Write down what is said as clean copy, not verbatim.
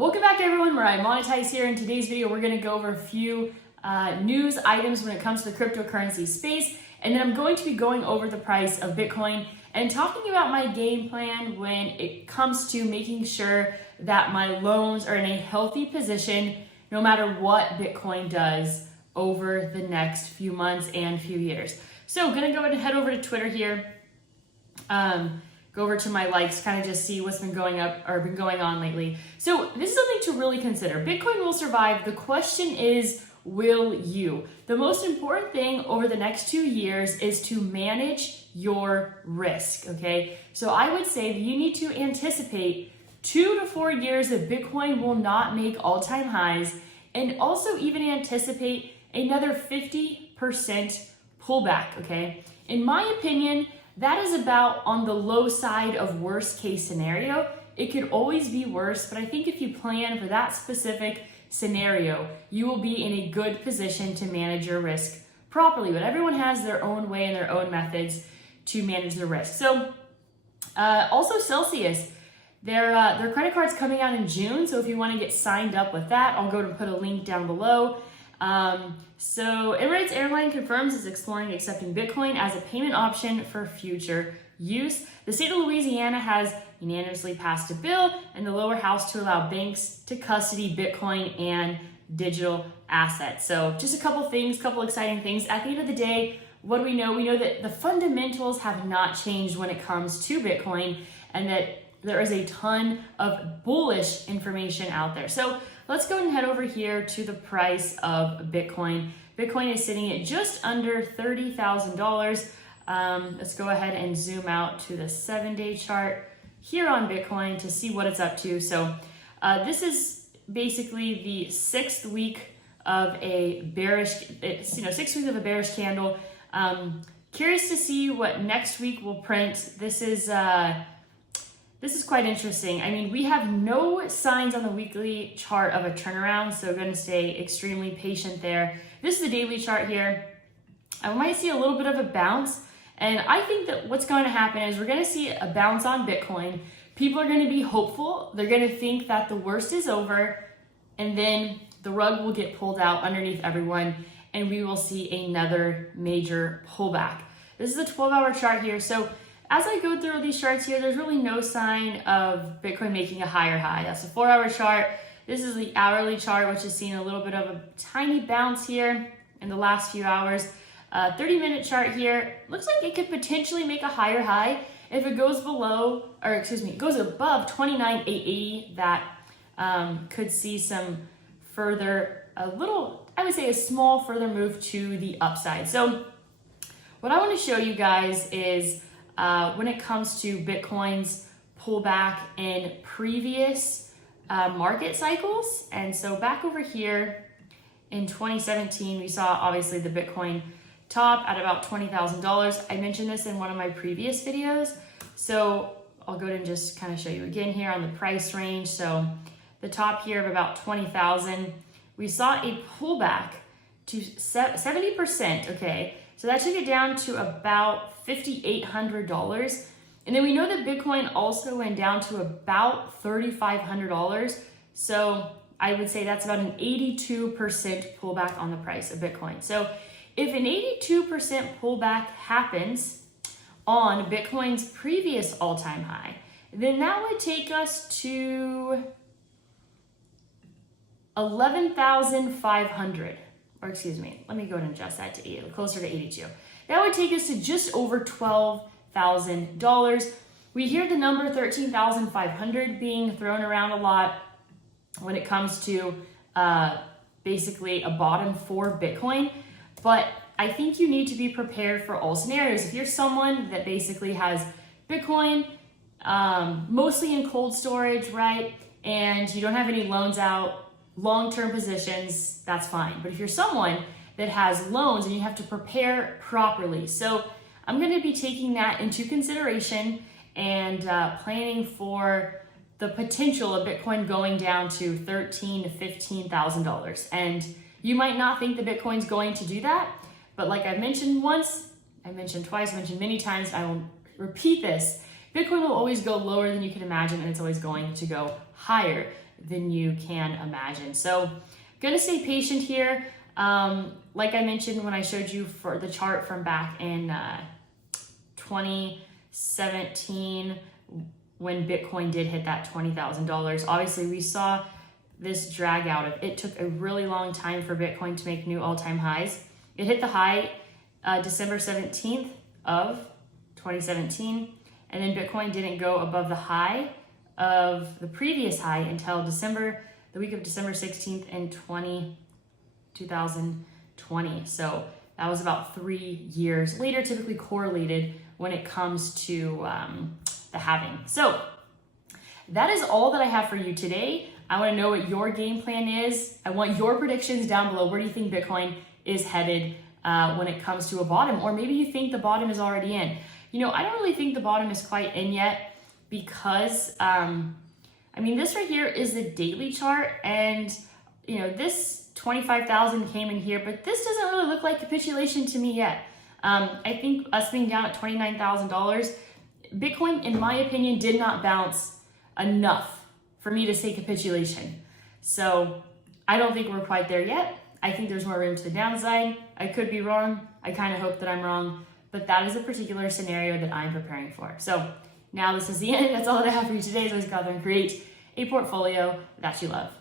Welcome back everyone, where I monetize here. In today's video, we're going to go over a few news items when it comes to the cryptocurrency space, and then I'm going to be going over the price of Bitcoin and talking about my game plan when it comes to making sure that my loans are in a healthy position no matter what Bitcoin does over the next few months and few years. So I'm going to go ahead and head over to Twitter here. Go over to my likes, kind of just see what's been going up or been going on lately. So this is something to really consider. Bitcoin will survive. The question is, will you? The most important thing over the next 2 years is to manage your risk, okay? So I would say that you need to anticipate 2 to 4 years that Bitcoin will not make all-time highs, and also even anticipate another 50% pullback, okay? In my opinion, that is about on the low side of worst case scenario. It could always be worse, but I think if you plan for that specific scenario, you will be in a good position to manage your risk properly. But everyone has their own way and their own methods to manage their risk. So also Celsius, their credit card's coming out in June. So if you want to get signed up with that, I'll go to put a link down below. So Emirates Airline confirms it's exploring accepting Bitcoin as a payment option for future use. The state of Louisiana has unanimously passed a bill in the lower house to allow banks to custody Bitcoin and digital assets. So just a couple things, couple exciting things. At the end of the day, what do we know? We know that the fundamentals have not changed when it comes to Bitcoin, and that there is a ton of bullish information out there. So let's go and head over here to the price of Bitcoin. Bitcoin is sitting at just under $30,000. Let's go ahead and zoom out to the 7-day chart here on Bitcoin to see what it's up to. So this is basically the 6th week of a bearish, 6 weeks of a bearish candle. Curious to see what next week will print. This is quite interesting. I mean, we have no signs on the weekly chart of a turnaround, so we're going to stay extremely patient there. This is the daily chart here. I might see a little bit of a bounce, and I think that what's going to happen is we're going to see a bounce on Bitcoin. People are going to be hopeful. They're going to think that the worst is over, and then the rug will get pulled out underneath everyone, and we will see another major pullback. This is a 12-hour chart here, so as I go through these charts here, there's really no sign of Bitcoin making a higher high. That's a 4-hour chart. This is the hourly chart, which has seen a little bit of a tiny bounce here in the last few hours. 30-minute chart here, looks like it could potentially make a higher high if it goes below, or excuse me, it goes above 29,880. That could see some further, I would say a small further move to the upside. So what I want to show you guys is when it comes to Bitcoin's pullback in previous market cycles. And so back over here in 2017, we saw obviously the Bitcoin top at about $20,000. I mentioned this in one of my previous videos. So I'll go ahead and just kind of show you again here on the price range. So the top here of about 20,000, we saw a pullback to 70%, okay? So that took it down to about $5,800. And then we know that Bitcoin also went down to about $3,500. So I would say that's about an 82% pullback on the price of Bitcoin. So if an 82% pullback happens on Bitcoin's previous all-time high, then that would take us to 11,500. Or excuse me, let me go ahead and adjust that to closer to 82. That would take us to just over $12,000. We hear the number 13,500 being thrown around a lot when it comes to basically a bottom for Bitcoin, but I think you need to be prepared for all scenarios. If you're someone that basically has Bitcoin mostly in cold storage, right, and you don't have any loans out, long-term positions, that's fine. But if you're someone that has loans and you have to prepare properly, so I'm going to be taking that into consideration and planning for the potential of Bitcoin going down to $13,000 to $15,000. And you might not think that Bitcoin's going to do that, but like I've mentioned once, I mentioned twice, I mentioned many times, I will repeat this. Bitcoin will always go lower than you can imagine, and it's always going to go higher than you can imagine. So gonna stay patient here. Like I mentioned when I showed you for the chart from back in 2017, when Bitcoin did hit that $20,000, obviously we saw this drag out of it. Took a really long time for Bitcoin to make new all-time highs. It hit the high December 17th of 2017, and then Bitcoin didn't go above the high of the previous high until the week of December 16th in 2020. So that was about 3 years later, typically correlated when it comes to the halving. So that is all that I have for you today. I want to know what your game plan is. I want your predictions down below. Where do you think Bitcoin is headed when it comes to a bottom? Or maybe you think the bottom is already in. You know, I don't really think the bottom is quite in yet because, I mean, this right here is the daily chart, and, you know, this 25,000 came in here, but this doesn't really look like capitulation to me yet. I think us being down at $29,000, Bitcoin, in my opinion, did not bounce enough for me to say capitulation. So I don't think we're quite there yet. I think there's more room to the downside. I could be wrong. I kind of hope that I'm wrong, but that is a particular scenario that I'm preparing for. So now this is the end. That's all that I have for you today. So let's go out there and create a portfolio that you love.